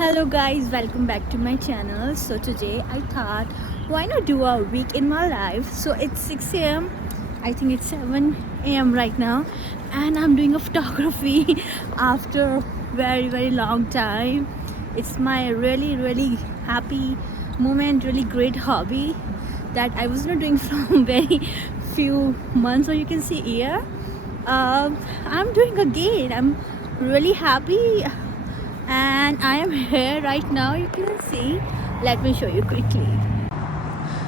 Hello guys, welcome back to my channel. So today I thought why not do a week in my life. So it's 6 a.m. I think it's 7 a.m. right now, and I'm doing a photography after very long time. It's my really happy moment, really great hobby that I was not doing from very few months. So you can see here I'm doing again. I'm really happy and I am here right now. You can see, let me show you quickly.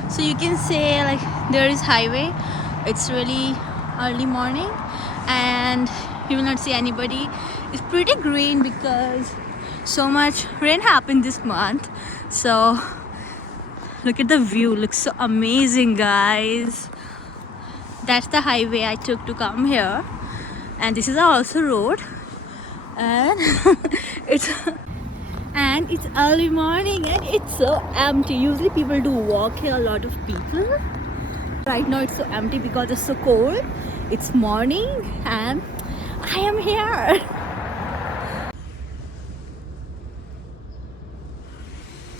So you can say like there is highway. It's really early morning and you will not see anybody. It's pretty green because so much rain happened this month. So look at the view, looks so amazing, guys. That's the highway I took to come here, and this is also road, and it's early morning and it's so empty. Usually people do walk here, a lot of people. Right now it's so empty because it's so cold. It's morning and I am here.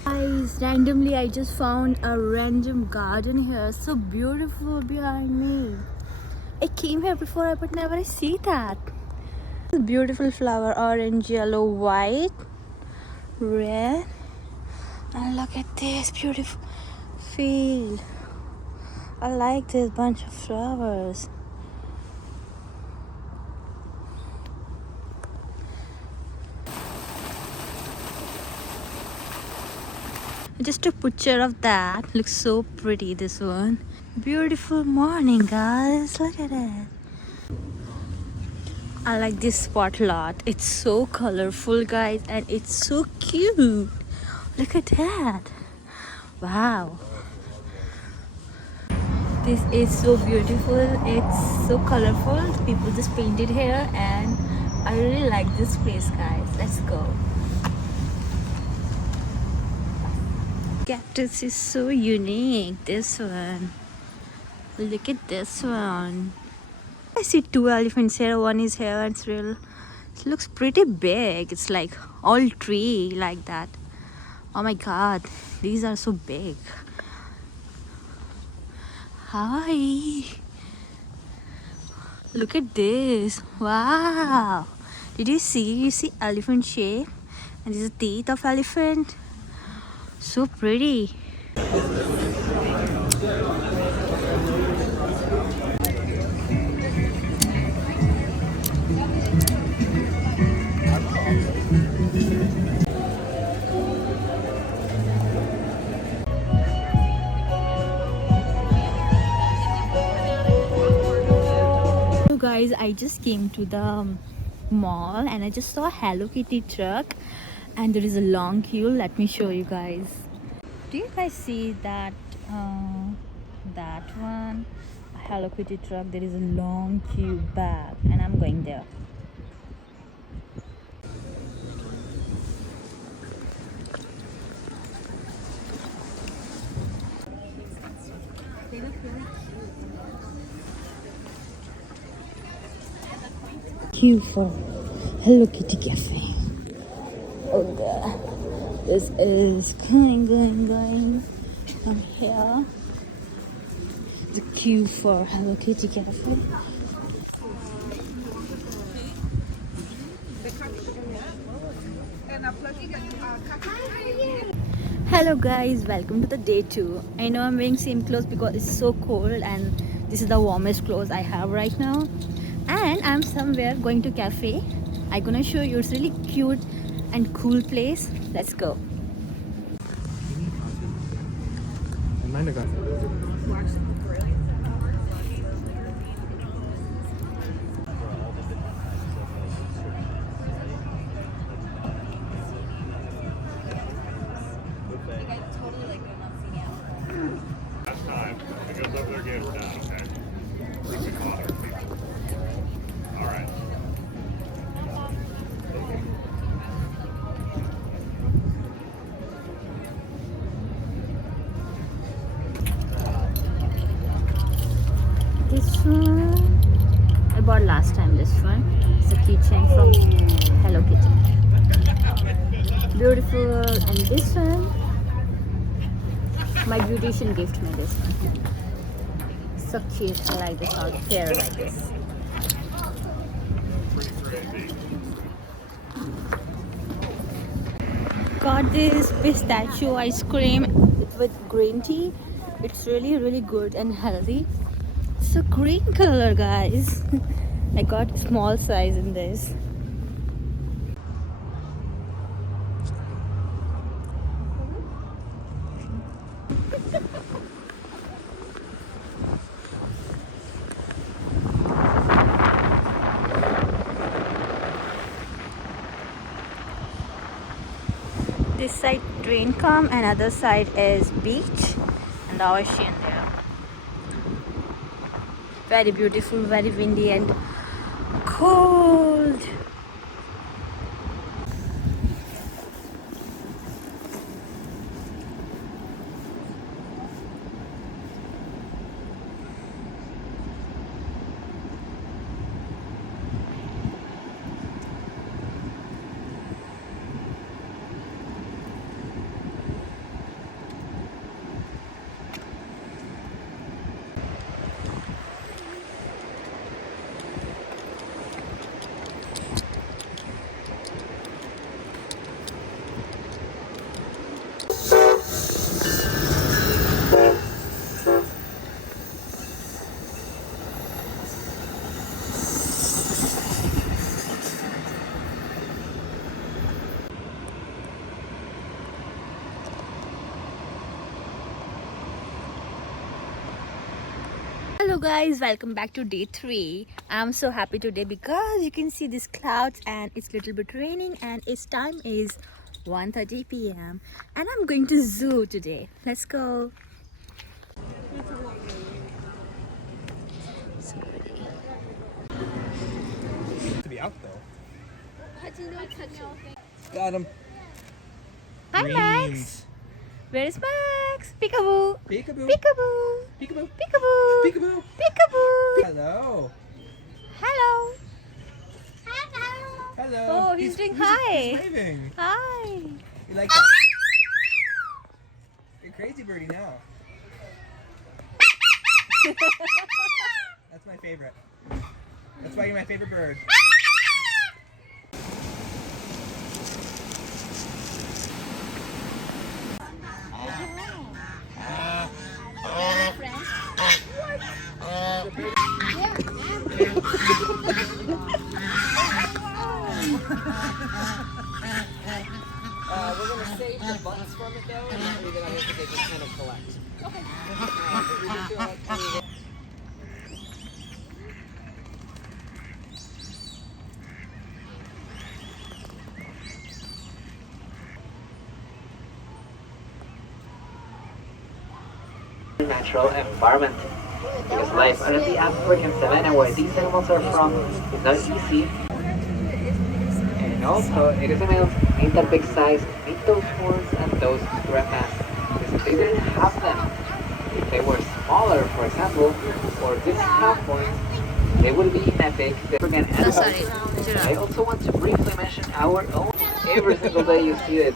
Guys, randomly I just found a random garden here, so beautiful behind me. I came here before but never I see that. Beautiful flower, orange, yellow, white, red, and look at this beautiful field. I like this bunch of flowers. I just took a picture of that. Looks so pretty, this one. Beautiful morning, guys. Look at it. I like this spot a lot. It's so colorful, guys, and it's so cute. Look at that. Wow. This is so beautiful. It's so colorful. People just painted here and I really like this place, guys. Let's go. Cactus is so unique. This one. Look at this one. I see two elephants here. One is here and it looks pretty big. It's like all tree like that. Oh my god, these are so big. Hi. Look at this. Wow. Did you see? You see elephant shape? And this is the teeth of elephant. So pretty. So guys, I just came to the mall and I just saw a Hello Kitty truck and there is a long queue. Let me show you guys. Do you guys see that that one, a Hello Kitty truck? There is a long queue back and I'm going there. They look really cute. Queue for Hello Kitty Cafe. Oh god, this is going from here. The queue for Hello Kitty Cafe. Hello guys, welcome to the day 2. I know I'm wearing same clothes because it's so cold and this is the warmest clothes I have right now. And I'm somewhere going to cafe. I'm gonna show you. It's really cute and cool place. Let's go. Last time, it goes over there again, we're done, okay? All right. This one I bought last time. This one. It's a keychain from Hello Kitty. Beautiful. And this one, my beautician gifted me this one. So cute. I like this hair like this. Pretty crazy. Got this pistachio ice cream with green tea. It's really good and healthy. So green color, guys. I got small size in this. This side train come and other side is beach and the ocean there. Very beautiful, very windy and cold. Hello guys, welcome back to day 3. I'm so happy today because you can see these clouds and it's little bit raining and its time is 1:30 p.m. and I'm going to zoo today. Let's go. To be out though. Got him. Hi Max. Where is Max? Peekaboo. Peekaboo. Peekaboo. Peekaboo. Peekaboo. Peekaboo. Peekaboo. Hello. Hello. Hello. Oh, he's doing hi. He's waving. Hi. You like that? You're crazy birdie now. That's my favorite. That's why you're my favorite bird. We're going to save the butts from it though, and leave it on it so they can kind of collect. Okay. Natural environment. Because life under the African savanna where these animals are from is not easy. And also, it is a male big size, meet those horns and those grandmas. Because if they didn't have them, if they were smaller, for example, or didn't have horns, they would be epic. Again, I also want to briefly mention our own. Every single day you see it.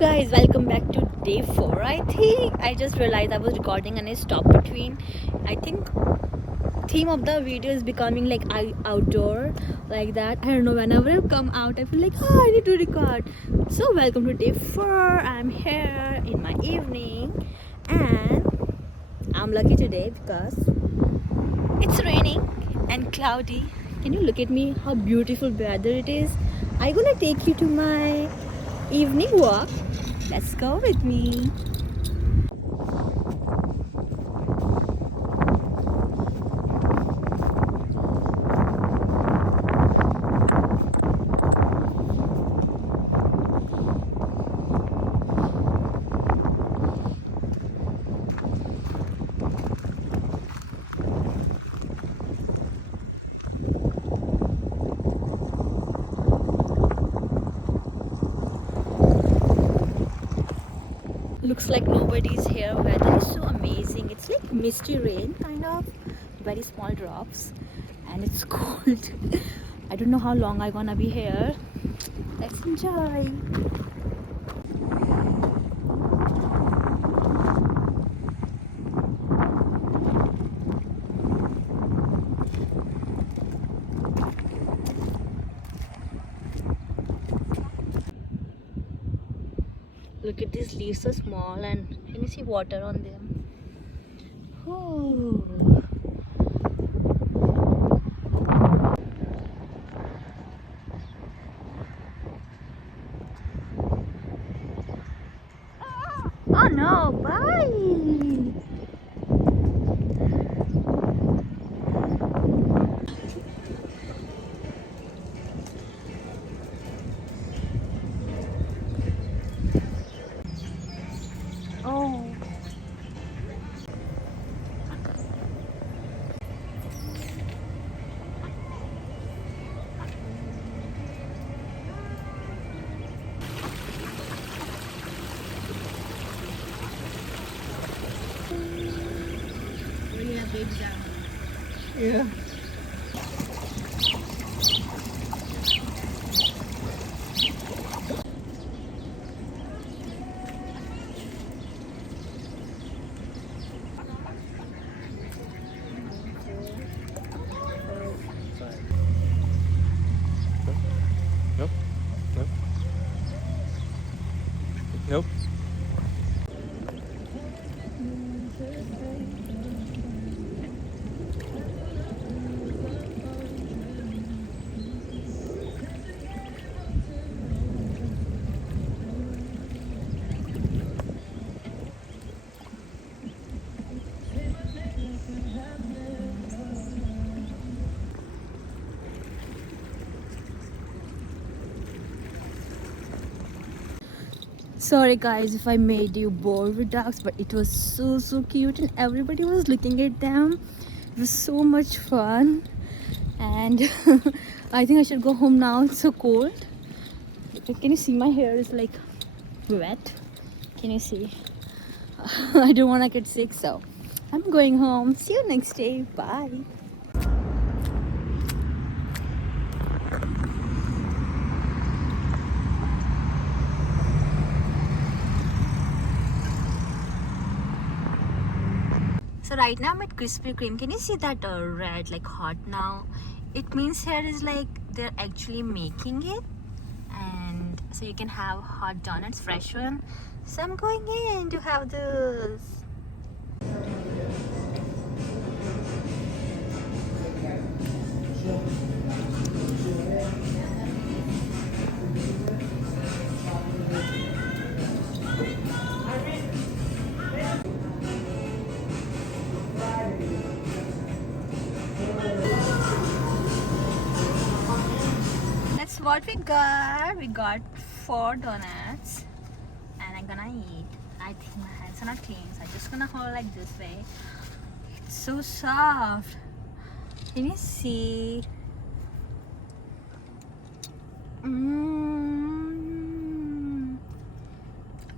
guys, welcome back to day 4. I think I just realized I was recording and I stopped between. I think theme of the video is becoming like outdoor, like that. I don't know, whenever I come out I feel like, oh, I need to record. So welcome to day 4. I'm here in my evening and I'm lucky today because it's raining and cloudy. Can you look at me, how beautiful weather it is? I'm gonna take you to my evening walk. Let's go with me. Looks like nobody's here. Weather is so amazing. It's like misty rain, kind of, very small drops, and it's cold. I don't know how long I'm gonna be here. Let's enjoy. Look at these leaves, so small, and can you see water on them? Ooh. Oh no, bye! Oh. Yeah. Nope. Nope. Nope. Sorry guys if I made you bored with ducks, but it was so cute and everybody was looking at them. It was so much fun, and I think I should go home now. It's so cold. Can you see my hair is like wet? Can you see? I don't want to get sick, so I'm going home. See you next day. Bye. So right now I'm at Krispy Kreme. Can you see that red, like hot now? It means here is like they're actually making it, and so you can have hot donuts, fresh one. So I'm going in to have this. That's what we got. We got 4 donuts, and I'm gonna eat. I think my hands are not clean, so I'm just gonna hold like this way. It's so soft. Can you see?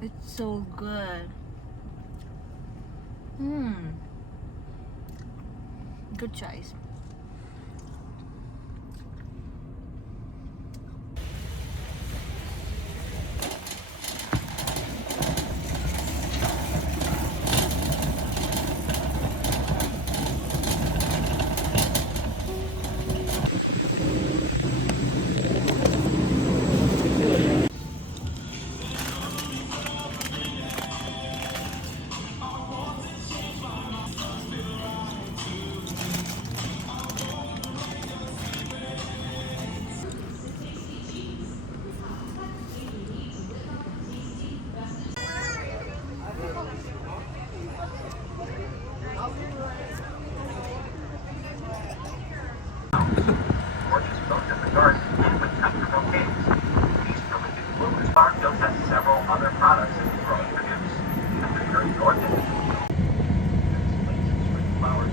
It's so good. Good choice. These prolific bloomers. Farmfields has several other products that can grow and produce. And they're very organic. Flowers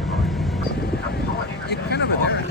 have pollinators. It's kind of a there.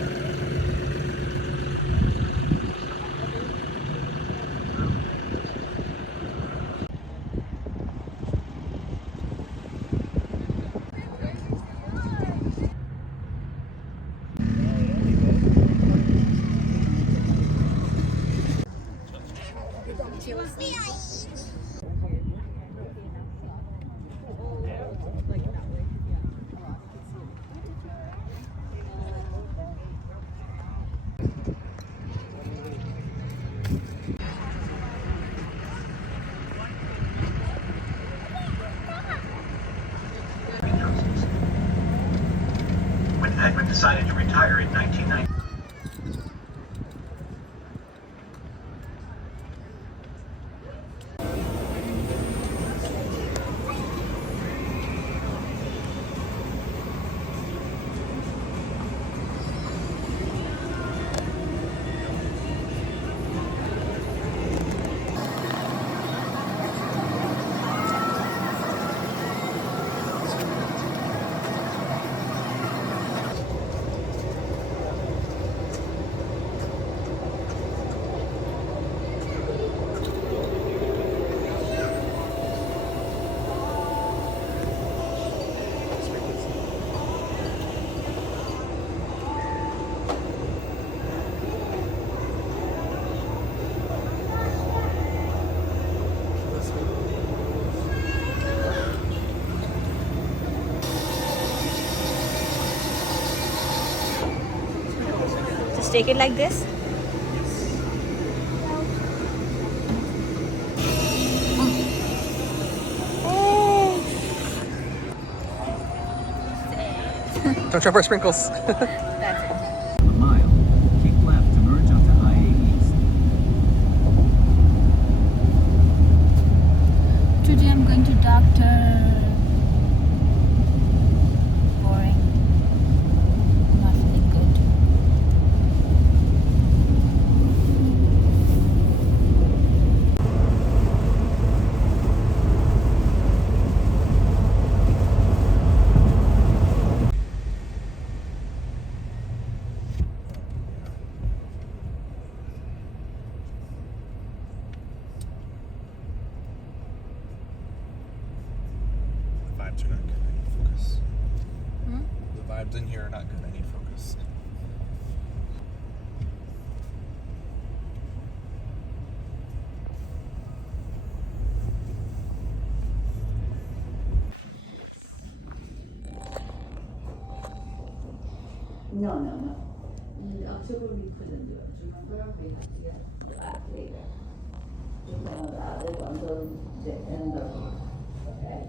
When Agnew decided to retire in 1990. Just take it like this. Don't trip our sprinkles. That's it. A mile. Keep left to merge onto IA East. Today I'm going to doctor. Boring. Not feeling good. The vibes are not good. I need focus. The vibes in here are not good. I need focus. No, no, no. October we couldn't do it. Remember, we had to get back later. We found out it until the end of, okay?